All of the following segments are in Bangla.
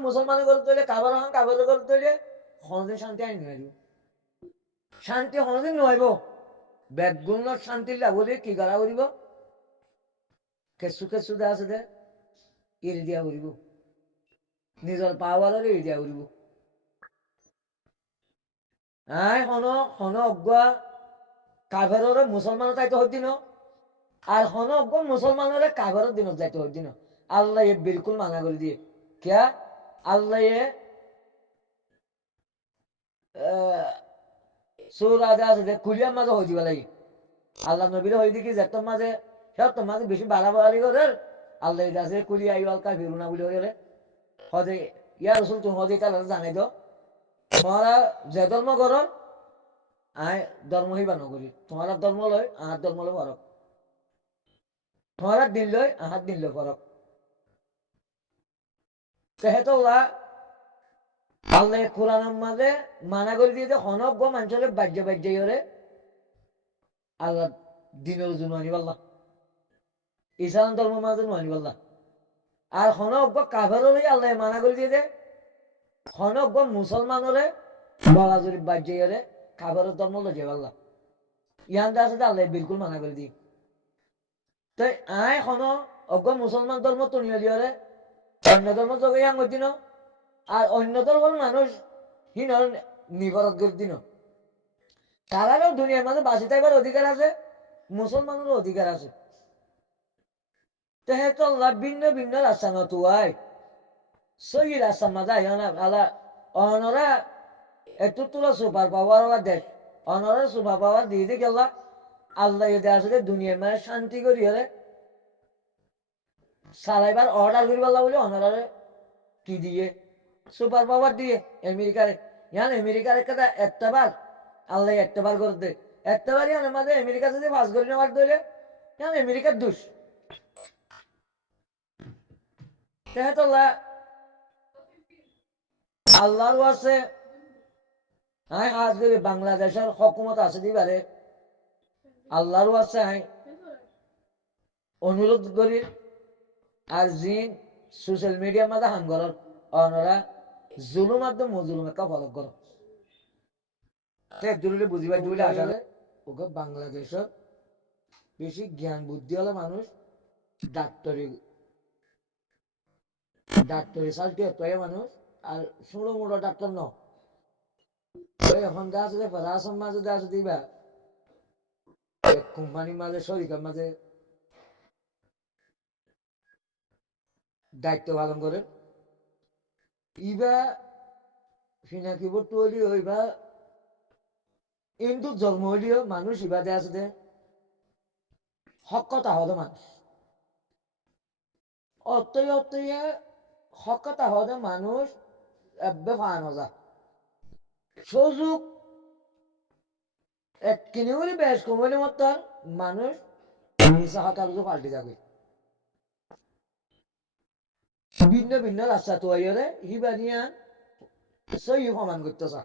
মুসলমানের করে তৈলে কাবার হান কাবার করে তৈলে কোনোদিন শান্তি আইন নোৱাৰিব শান্তি কোনোদিন নোৱাৰিব বেগুণত শান্তি লাভলে কি করা করিব কেঁচু কেঁচু দে আছে দে এৰি দিয়া কৰিব নিজৰ পাৱাৰৰে এৰি দিয়া কৰিব অজ্ঞা কাভেররে মুসলমানের তাইতে হইতি ন আর অজ্ঞ মুসলমানের কাভেরের দিনত যাইতে হইতি ন আল্লাহ বিলকুল মানা করে দিয়ে কিয়া আল্লাহ সৌরা আছে যে কুলিয়ার মাঝে হয়ে দিবা লাগে আল্লাহ নবীরে হয়ে দেখি যে তোর মাঝে তোর মাঝে বেশি বাড়াবাড়ি করে আল্লাহ আছে কুলিয়া আইওয়ালকা ফিরুনা বলে হয়ে হদে ইয়া রসুল তুমি হদে তাহলে জানাই দাও তোমারা যে ধর্ম করো আয় ধর্ম হইবা নগরী তোমার ধর্ম লয় আহার ধর্ম লয় ফরক তোমার দিন লয় আহার দিন লয় ফরক তেহেতল্লা আল্লাহ কোরআনের মাঝে মানা করে দিয়ে অনজ্ঞ মানুষের বাহ্য বাহ্য করে আল্লাহ দিনের জন্য আনিবাল্লাহ ইসলাম ধর্ম মাঝে আনিবাল্লাহ আর অজ্ঞ কাভেরই আল্লাহ মানা করে দিয়ে দে অজ্ঞ মুসলমানরে বলা যদি বাহ্য করে কাভের ধর্ম লজে পাল্লাহ ইয়ান দা আছে আল্লাহ বিলকুল মানা করে দি তো আয় অজ্ঞ মুসলমান ধর্ম তুনিয়ে দিয়ে অন্য ধর্ম যোগে ইয়াং দিন আর অন্য ধর্মের মানুষ হিনর নিবরত করে দিন তারারও দুনিয়ার মাঝে বাঁচি থাকবার অধিকার আছে মুসলমানেরও অধিকার আছে তেহেতল্লা ভিন্ন ভিন্ন রাস্তা নতুয়াই সই রাস্তা মাঝে আলা অনরা একটু তোলা সুপার পাওয়ার দেশ অনরা সুপার পাওয়ার দিয়ে দিয়ে গেলা আল্লাহ আসলে দুনিয়ার মাঝে শান্তি করি হলে সারাইবার অর্ডার করি পারলা বলে অনরারে কি দিয়ে সুপার পাওয়ার দিয়ে আমেরিকারে ইয়ান আমেরিকার একটা একটাবার আল্লাহ একটাবার করে দে একটাবার ইয়ান আমাদের আমেরিকা যদি পাস করি নেওয়ার ধরে ইয়ান আমেরিকার দোষ তেহেতল্লা আল্লাহরও আছে হ্যাঁ আজ করি বাংলাদেশের হকুমত আছে দিবারে আল্লাহরও আছে হ্যাঁ অনুরোধ করি আর জিন সোশ্যাল মিডিয়ার মাঝে হাঙ্গর অনরা জুলুম একদম মজুলুম একটা ফলক করো একজনে বুঝিবার বলে আসলে ওকে বাংলাদেশের বেশি জ্ঞান বুদ্ধি হলো মানুষ ডাক্তারি ডাক্তারি সালটি এত মানুষ আর ছোটো মোটো ডাক্তার ন এখন যা আছে ফেডারেশন মাঝে যা আছে দিবা কোম্পানির মাঝে শরীরের মাঝে দায়িত্ব পালন করে ইবা ফিনাকি ভর্তি হইলিও ইবা হিন্দু জন্ম হইলিও মানুষ ইবা দেয়া আছে হকতা হদ মানুষ অতই হকতা হদ মানুষ এব্বে ফান হজা সুযোগ এক কিনে করে বেশ কমলে মতন মানুষ মিশা হকার পাল্টে যাবে ভিন্ন ভিন্ন রাস্তা তৈরি হিবানিয়া সই সমান করতেছা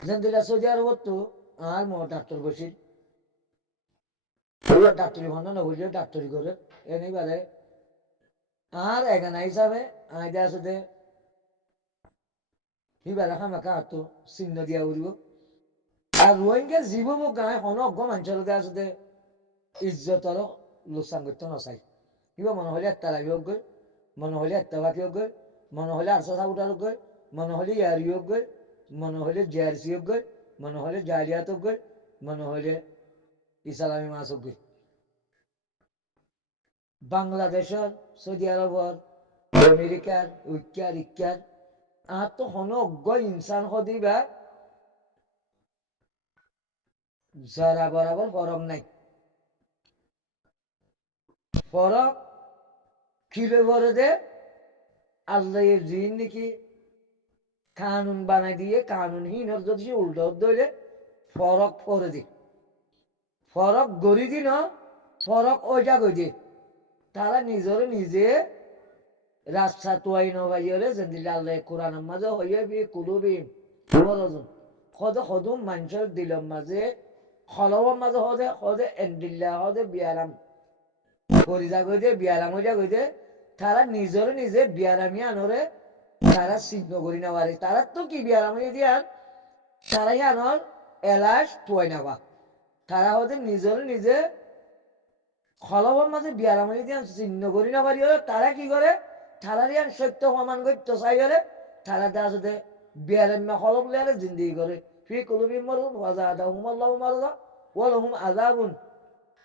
যেন দিলা সৌদি আরবত তো আর ডাক্তার বসির ডাক্তারি ভন্ন নবলিও ডাক্তারি করে এনেবারে আর এখানে হিসাবে আইদা আছে হিবারে খামাকা হাতো চিহ্ন দিয়া উড়িব আর রোহিঙ্গা জীবব গায়ে অনজ্ঞ মানুষের আছে ইজ্জতর লোকসান করতে নচাই কিবা মনে হলে একটা লাগি হোক গই মনে হলে একটা বাকি হোক গই মনে হলে আরশা সাবুটার হোক গই মনে হলে ইয়ারি হোক গই মনে হলে জেআরসি হোক গই মনে হলে জালিয়াত হোক গই মনে হলে ইসলামী মাছ হোক গই বাংলাদেশের সৌদি আরবর আমেরিকার ঐক্যার ইক্যার আর তো অজ্ঞ ইনসান হদিবা যারা বরাবর ফরক নাই ফরক কিলে ভরে দে আল্লাহ জিন নাকি কানুন বানাই দিয়ে কানুনহীন যদি সে উল্টো ধরে ফরক পরে দি ফরক গড়ি দি ন ফরক ওইটা গই দি তারা নিজরে নিজে রাস্তা তোয়াই নবাইরে যেন আল্লাহ কোরআন মাঝে হইয়া বি কুলুবি মরজন সদে সদুম মানুষের দিলর মাঝে খলবর মাঝে সদে সদে এন্দিল্লা সদে বিয়ারাম করি যা গই দে বিয়ারাম হইয়া গই দে তারা নিজরে নিজে বিয়ারামি আনরে তারা চিহ্ন করি না পারে তারা তো কি বিয়ার আমি দিয়ান তারা ইয়ানোর এলাস তুয়াই নাবা তারা হতে নিজের নিজে খলবর মাঝে বিয়ার আমি দিয়ান চিহ্ন করি না পারি তারা কি করে তারা দিয়ান সত্য সমান করতে চাই করে তারা দেওয়া সাথে বিয়ারাম্য খলব লিয়ারে জিন্দিগি করে ফি কুলুবি মরুন ওয়াজাদা হুম আল্লাহ মারদা ওয়ালহুম আযাবুন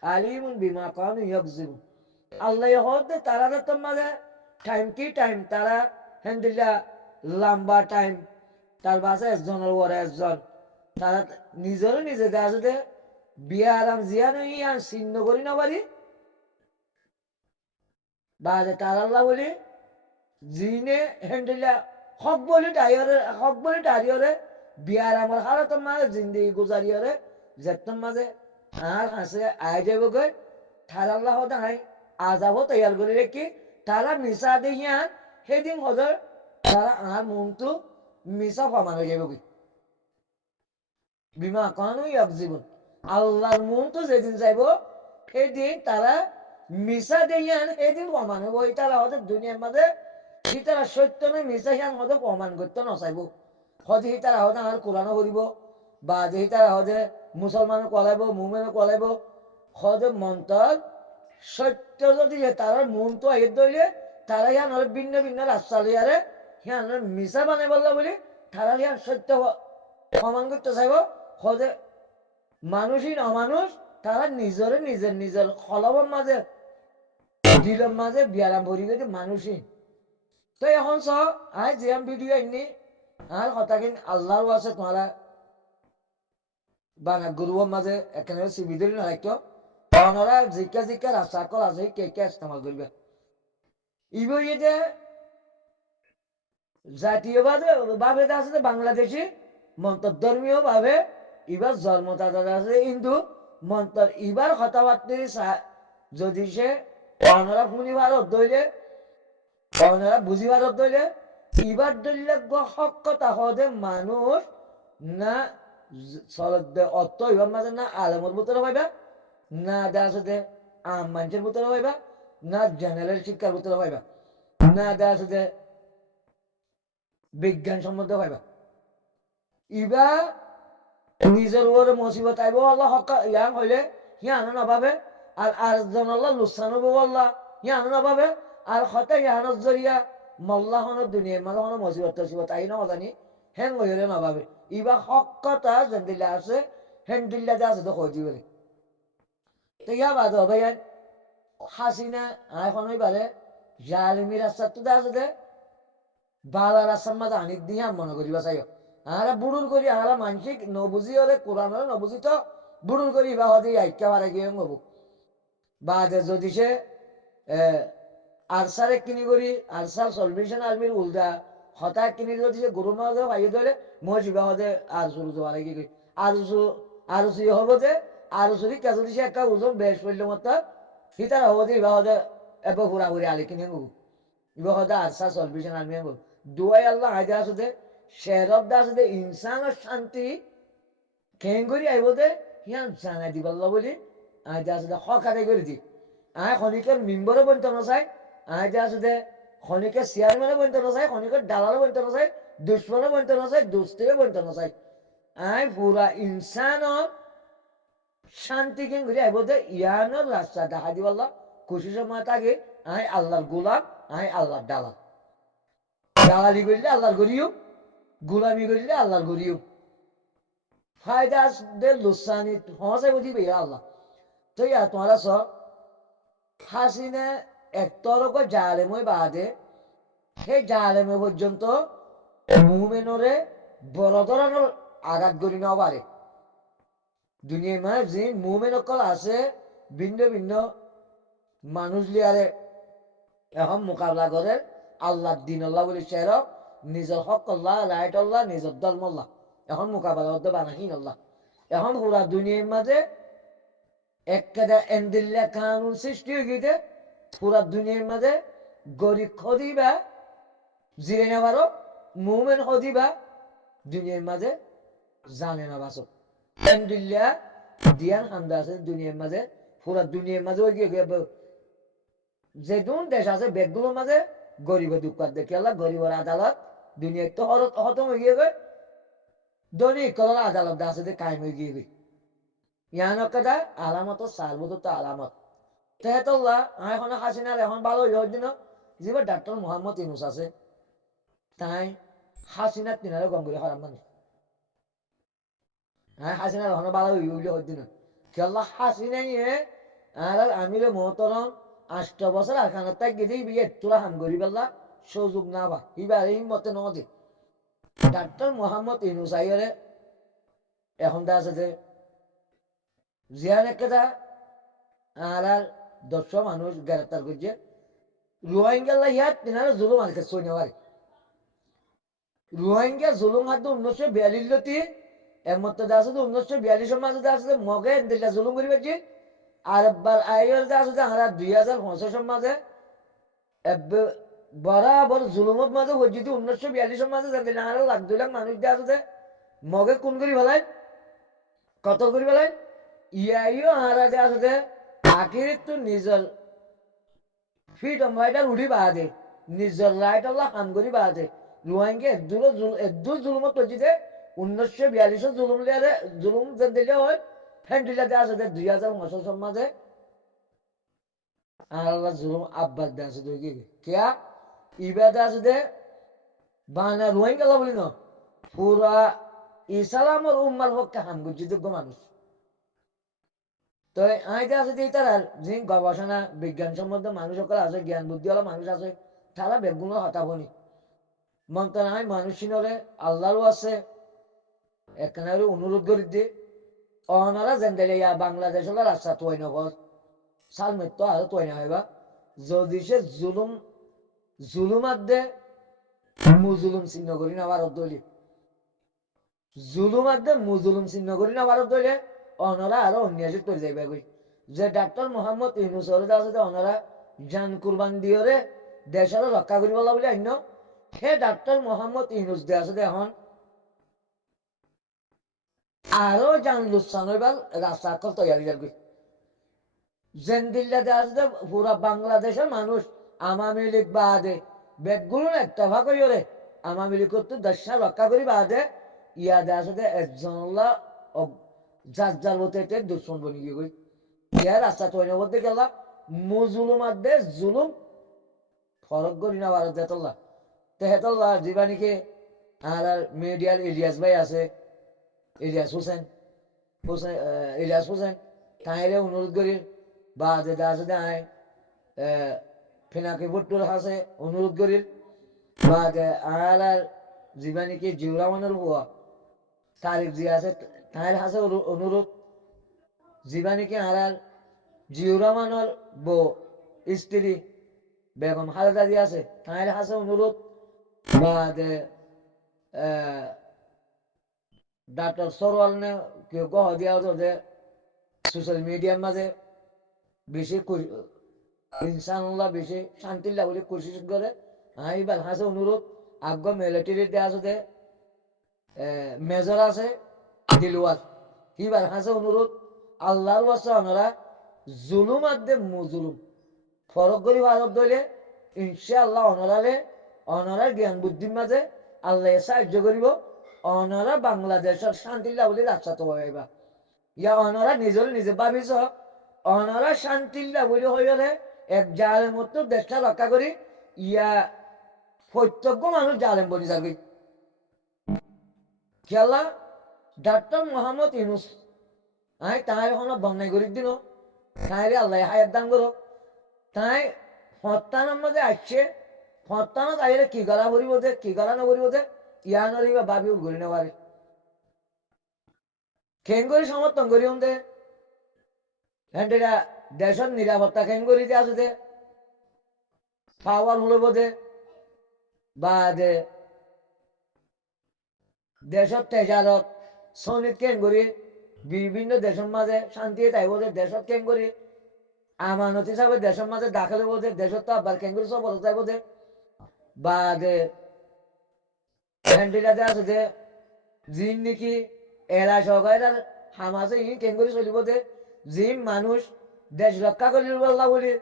আলিমুন বিমা কানু ইয়াকযিবুন আল্লাহ হতে তারা তোমাদের টাইম কি টাইম তারা হেন্দিল্লা লম্বা টাইম তার বাসে একজনের ওরে একজন তারা নিজেরও নিজে দেওয়া যদি বিয়া আরাম জিয়ানো ইয়ান চিহ্ন করি না পারি বাজে তার আল্লাহ বলি জিনে হেন্দিল্লা হক বলি টাইরে বিয়ার আমার হারা তোমার জিন্দগি গুজারিয়রে যে তোমাদের আর হাসে আয় যাবো গই তার আল্লাহ দাঁড়াই আজাবও তৈয়ার করে রেখি তারা মিশা দেখিয়ান সেদিন হজর তারা আর মনটো মিশা ফমান হয়ে যাবে বিমা কানু এক জীবন আল্লাহর মনটো যেদিন যাইব সেদিন তারা মিশা দেখিয়ান সেদিন ফমান হইব তারা হজর দুনিয়ার মাঝে সি তারা সত্য নয় মিশা সিয়ান হজর ফমান করতে নচাইব হজে সি তারা হজে আর কোরআনও করিব বা যে তারা হজে মুসলমানও কলাইব মুমেনও কলাইব হজে মন্তর সত্য যদি তার মনটো আগে ধরলে তারা ইয়ান ভিন্ন ভিন্ন রাস্তা লইয়ারে সিয়ান মিশা বানাই বললো বলি তারা ইয়ান সত্য সমান করতে চাইব হজে মানুষই অমানুষ তারা নিজরে নিজের নিজের খলবর মাঝে দিলর মাঝে বিয়ারাম ভরি গেছে মানুষই তো এখন চ আয় যে ভিডিও আইনি আর কথা কিন আল্লাহরও আছে তোমারা বানা গুরুর মাঝে এখানে সিবিদিল না রাখতো ওনারা জিজ্ঞা জিজ্ঞা রাস্তা কল আছে কে কে ইস্তেমাল করবে ইবই যে জাতীয়বাদে ভাবে আছে বাংলাদেশি মন্তর ধর্মীয় ভাবে এবার জন্মদাতা আছে কিন্তু মন্তর এবার কথাবার্তা যদি সে ওনারা শুনিবার ধরলে ওনারা বুঝিবার ধরলে এবার ধরলে হক কথা হদে মানুষ না অর্থ এবার মাঝে না আলমর ভিতরে পাইবা না দেওয়া সাথে আম মানুষের ভিতরে পাইবা না জেনারেল শিক্ষার ভিতরে পাইবা না দেওয়া সাথে বিজ্ঞান সম্বন্ধে পাইবা ইবা নিজের উপরে মুসিবত আইব আল্লাহ হক ইয়াং হইলে হিয়ানো নাভাবে আর আরেকজন আল্লাহ লুসানো আল্লাহ হিয়ানো নাভাবে আর হতে ইহানোর জরিয়া মল্লাহনের দুনিয়ার মাঝে হনো মুসিবত টসিবত আই না জানি হেন হইলে নাভাবে ইবা হক কথা যেন দিল্লা আছে হেন দিল্লা যে আছে তো কই দিবে তো ইয়া বাদ হবে হাসিনা এখন ওইবারে জালিমি রাস্তা তো আছে দে বালা রাস্তার মাঝে আনি দিয়ে মনে করিবা চাই আরা বুড়ুর করি আরা মানসিক নবুঝি হলে কোরআন হলে নবুঝি তো বুড়ুর করি বা হতে আইকা পারে গিয়ে হবো বা যদি সে আরসারে কিনি করি আরসার সলভেশন আর্মির উল্টা হঠাৎ কিনি যদি সে গরু মাঝে ভাইয়ে ধরে মজিবা হতে আর শুরু তো পারে কি আর হব যে আর যদি যদি সে একটা ওজন বেশ পড়লে মতো হিতারা হবো যে ইবা হতে এবার ঘুরা ঘুরি আলি কিনে হবো ইবা হতে আরসা সলভেশন আর্মি হবো দুয়াই আল্লাহ আইদা আছে যে শেরব দা আছে যে ইনসানের শান্তি কেন করি আইব দে হিয়ান জানাই দিবাল্লা বলি আইদা আছে হক আদায় করে দি আয় খনিকের মেম্বারও বলতে নচাই আইদা আছে দে খনিকের চেয়ারম্যানও বলতে নচাই খনিকের দালালও বলতে নচাই দুশ্মনও বলতে নচাই দোস্তিও বলতে নচাই আয় পুরা ইনসানর শান্তি কেন করি আইব দে ইয়ানোর রাস্তা দেখা দিবাল্লা খুশি সময় থাকে আয় আল্লাহর গোলাম আয় আল্লাহর দালাল দালালি করলে আল্লাহর গরিও গোলামি করলে আল্লাহর গরিও ফায়দা দে লুসানি হসাই বুঝি ভাইয়া আল্লাহ তো ইয়া তোমারা সব হাসিনে একতরক জালেমই বাদে সেই জালেমে পর্যন্ত মুমেনরে বড় ধরনের আঘাত করি নাও পারে দুনিয়ায় মানে যে মুমেন অকল আছে ভিন্ন ভিন্ন মানুষ লিয়ারে এখন মোকাবলা করে আল্লাহ দিন আল্লাহ বলি চেরক নিজের হক আল্লাহ রাইট আল্লাহ নিজের ধর্ম আল্লাহ এখন মোকাবেলা করতে বানাহীন আল্লাহ এখন পুরা দুনিয়ার মাঝে একটা এন্দিল্লা কানুন সৃষ্টি হয়ে গিয়েছে পুরা দুনিয়ার মাঝে গরিব খদিবা জিরে নেবারও মুমেন খদিবা দুনিয়ার মাঝে জানে না বাসক এন্দিল্লা দিয়ান হান্দা আছে দুনিয়ার মাঝে পুরা দুনিয়ার মাঝে ওই গিয়ে যেদুন দেশ আছে বেগগুলোর মাঝে গরিব দুঃখার দেখি আল্লাহ গরিবর আদালত দুনিয়ায় তো হতম হয়ে গিয়ে গই ধনী কলার আদালত আছে যে কায়েম হয়ে গিয়ে গই ইয়ানকদা আলামত সার্বত আলামত তেহেতল্লাহ এখন হাসিনার এখন ভালো হয়ে দিন যিবা ডাক্তার মোহাম্মদ ইনুস আছে তাই হাসিনার তিনারে গম করে হারাম মানুষ হ্যাঁ হাসিনার এখন ভালো হইলে হদিন কি আল্লাহ হাসিনা নিয়ে আর আমিরে মোহতরম 8 বছর আর খানার তাই গেদি বিয়ে তোরা হাম করি পেল্লা সুযোগ না বা হিবার এই মতে নদী ডাক্তার মোহাম্মদ ইনুস আইরে এখন দা আছে যে জিয়ান একটা আর 10 মানুষ গ্রেপ্তার করছে রোহিঙ্গা ইয়াত তিনারা জুলুম আর কিছু নেওয়ারে রোহিঙ্গা জুলুম হাত 1942 এর মধ্যে আছে 1942 মাঝে আছে মগে দিল্লা জুলুম করি পারছি আর আইয়ের আছে আমরা 2025 মাঝে বরাবর জুলুমত মাঝে হচ্ছে 1942 মাঝে জানতে আরো 1-2 লাখ মানুষ দিয়ে আছে মগে কোন করি ফেলাই কত করি ফেলাই ইয়াইও হারা যে আছে আখির তো নিজের ফ্রিডম ফাইটার উড়ি বাদে নিজের রাইট আল্লাহ হাম করি বাদে রোহিঙ্গা এদুর জুলুমত করছি যে 1942 জুলুম লিয়ারে জুলুম যেন দিলে হয় হ্যান্ডিলাতে আছে 2025 মাঝে আর আল্লাহ জুলুম আব্বাস দে আছে কিয়া ইবাদে আছে দে বানা রোহিঙ্গা বলি ন পুরা ইসলামর উম্মার পক্ষে হাম করছি যোগ্য মানুষ তো আইতে আছে যে তার যে গবেষণা বিজ্ঞান সম্বন্ধ মানুষ সকল আছে জ্ঞান বুদ্ধিওয়ালা মানুষ আছে তারা বেগুন হতাবনি মন্ত্র আমি মানুষ চিনরে আল্লাহরও আছে এখানে অনুরোধ করি দিয়ে অনারা জেন্দেলে ইয়া বাংলাদেশ হলো রাস্তা তোয়াই নগর সাল মৃত্যু আরো তোয়াই না হইবা যদি সে জুলুম আদে মুজুলুম চিহ্ন করি না ভারত দলি জুলুম আদে মুজুলুম চিহ্ন করি না ভারত দলে অনরা আরো অন্যায় করে যাইবা গই যে ডাক্তার মোহাম্মদ ইউনুস আছে অনরা জান কুরবান দিয়রে দেশের রক্ষা করি বলা বলে অন্য হে ডাক্তার মোহাম্মদ ইউনুস দে আছে এখন আরো জান লুসান হইবার রাস্তা আকল তৈরি যাবে জেন্দিল্লা দেওয়া আছে পুরা বাংলাদেশের মানুষ আওয়ামী লীগ বাদে বেগগুলো একটা ভাগ হইরে আওয়ামী লীগ তো দেশা রক্ষা করি বাদে ইয়া দেওয়া আছে একজন যার যার মতো দুশ্মন বনি গিয়ে গই ইয়া রাস্তা তৈরি বলতে গেলা মুজুলুম আদে জুলুম ফরক করি না ভারত দেতল্লা তেহেতল্লা জীবানীকে আর মিডিয়ার ইলিয়াস ভাই আছে ইলিয়াস হোসেন ইলিয়াস হোসেন তাইরে অনুরোধ করি বা যেটা আছে আয় ফেনাকি ভুট্টুর হাসে অনুরোধ করি বা আর জীবানীকে জিউরামানের হুয়া তারিখ জি আছে তাইর হাসে অনুরোধ জীবানীকে আর জিউরামানের বউ স্ত্রী বেগম খালেদা জি আছে তাইর হাসে অনুরোধ বা ডাক্তার সরওয়াল নে কেউ কহ দিয়া যে সোশ্যাল মিডিয়ার মাঝে বেশি ইনশাআল্লাহ বেশি শান্তি বলে কোশিশ করে এইবার হাসে অনুরোধ আগ্য মিলিটারিতে আছে মেজর আছে দিলওয়ার এইবার হাসে অনুরোধ আল্লাহর ওয়াসে ওনারা জুলুম আদে মুজুলুম ফরক করি ভারত দইলে ইনশাআল্লাহ অনরালে অনরার জ্ঞান বুদ্ধির মাঝে আল্লাহ সাহায্য করিব অনরা বাংলাদেশের শান্তি বলে রাস্তা তো হইবা ইয়া অনরা নিজের নিজে ভাবিছ অনরা শান্তি বলে হইলে এক জালের মতো দেশটা রক্ষা করি ইয়া প্রত্যেক মানুষ জালেম বনি যাবে খেলা ডাক্তার মোহাম্মদ ইউনুস আই তাই এখন বন্যায় করি দিন তাই আল্লাহ হায়াত দান করো তাই হত্যানোর মধ্যে আসছে হত্যানো তাই কি করা করিব যে কি করা নকরিব যে ইয়ানরি বা ভাবি উড় করি নেওয়ারে কেন করি সমর্থন করি দে হ্যাঁ দেশের নিরাপত্তা কেন করিতে আছে যে পাওয়ার হলব দে বা দে দেশত তেজারত সনিত কেন করি বিভিন্ন দেশের মাঝে শান্তি তাইব যে দেশত কেন করি আমানত হিসাবে দেশের মাঝে দাখিল হইব যে দেশত তো আবার কেন করি সব যাইব যে বা দে হ্যান্ডিলাতে আছে যে জিন নাকি এলাই সহকারে হামাসে ই কেন করে চলিব যে যি মানুষ দেশ রক্ষা করিব বলি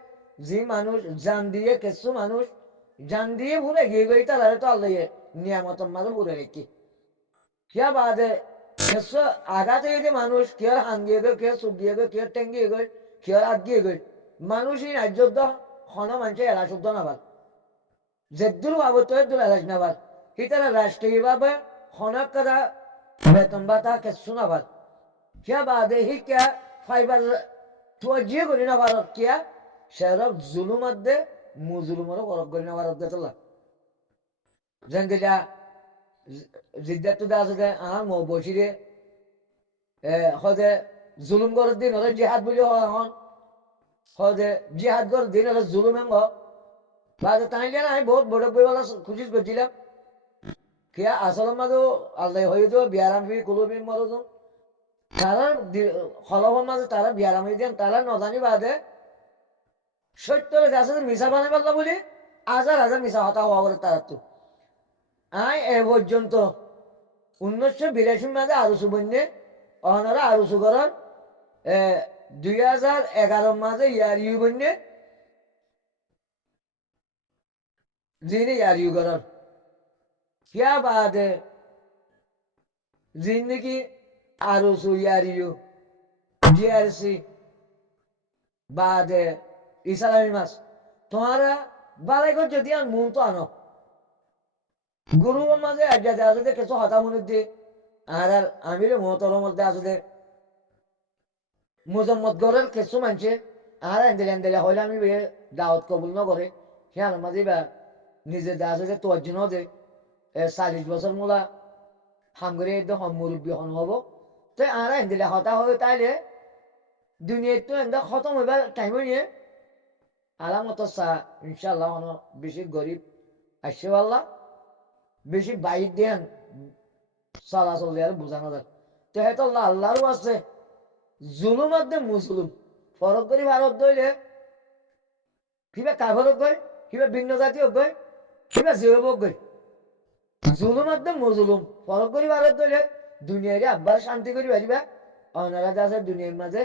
যি মানুষ জান দিয়ে কিছু মানুষ জান দিয়ে ভুলে গিয়ে গই তারা তো আল্লাহ নিয়ামতের মাঝে ভরে রেখি কিয়া বাদে কেসো আগাতে যে মানুষ কিয়ার হান গিয়ে গই কিয়ার সুখ গিয়ে গই কিয়ার টেঙ্গিয়ে গই কিয়ার আগ গিয়ে গই মানুষই রাজ্যদ্দ হন মানুষে এলা শুদ্ধ নাবার জেদ্দুল বাবত এদ্দুল এলাজ নাবার হিতারা রাষ্ট্রীয়ভাবে হনক কাদা বেতন ভাতা কেসু নাবার কিয়া বাদে হি কিয়া ফাইবার তুয়াজিয়ে করি নাবার কিয়া সেরক জুলুমাত দে মুজুলুমারও করক করি নাবার দেতলা যেন দিলা জিদ্দাত দা আছে দে আর মো বসিরে হদে জুলুম করার দিন হলে জিহাদ বুলি হন হদে জিহাদ করার দিন হলে জুলুম এঙ্গ বাদে তাইলে আমি বহুত বড় বইওয়ালা খুশিস করছিলাম কিয়া আসল মাঝে আল্লাহ হয়ে যাও বিয়ারাম বি কুলুবি মরদুন তারা হলফর মাঝে তারা বিয়ারাম হয়ে দিন তারা নজানি বাদে সত্যরে আছে মিশা বানাই পারলা বলি হাজার হাজার মিশা হতা হওয়া করে তারা তো আই এ পর্যন্ত 1982 মাঝে আরো সুবন্যে অনারা আরো সুগরর 2011 মাঝে ইয়ার ইউ বন্যে যিনি ইয়ার ইউ গরর क्या बात है जिंदगी आरो सो यार इउ जीआरसी बाद ইসলামী মাস তোমারা বালাই কর যদি আর মন তো আনো গুরু মাঝে আজ্ঞাতে আছে কিছু হতা মনে দিয়ে আর আর আমিরে মহতর মধ্যে আছে মুজম্মত গড়ের কিছু মানছে আর এন্দেলে এন্দেলে হইলে আমি দাওয়াত কবুল ন করে সে আমার মাঝে বা নিজে দে আছে যে তোয়াজ্জি ন দে 40 বছর মোলা হামগরে একদম মুরব্বী হন হব তো আর এন্দেলে হতা হয়ে তাইলে দুনিয়ায় তো এন্দা খতম হইবার টাইম নিয়ে আলামত চা ইনশাল্লাহ হন বেশি গরিব আসছে আল্লাহ বেশি বাইক দেন চলাচল দিয়ে আর বোঝানো যায় তো হেতো আল্লাহরও আছে জুলুম আদে মুসলুম ফরক করি ভারত দইলে কিবা কাভারক গই কিবা ভিন্ন জাতি হোক গই কিবা জেব গই জুলুম আদে মুজলুম ফরক করি ভারত দইলে দুনিয়ারে আব্বার শান্তি করি পারিবা অনারা আছে দুনিয়ার মাঝে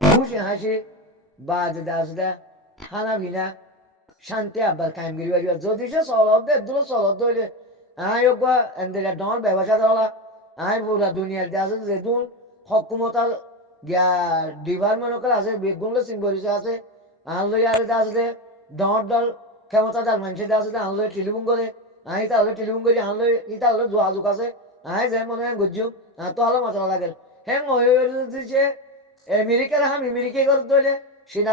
খুশি হাসি বাজ দাস দা খানা পিনা শান্তি আব্বার কায়েম করি পারিবা যদি সে চলত দে দূর চলত দইলে আই ওগা এন্দেলা ডর ব্যবসা দলা আই পুরা দুনিয়ার আছে যেদুন হকুমতার গিয়া ডিপার্টমেন্ট কল আছে বেগুনলে সিম্বরিসে আছে আনলো আর আছে দে ডর দল ক্ষমতা দল মানুষের আছে দে আনলো টেলিফোন করে আই তাহলে টেলিফোন করি আনলো ইটা হলো যোগাযোগ আছে আই যে মনে হয় গজ্জুম তো হলো মজা লাগে হ্যাঁ দিছে আমেরিকার হাম আমেরিকা করে দইলে সেটা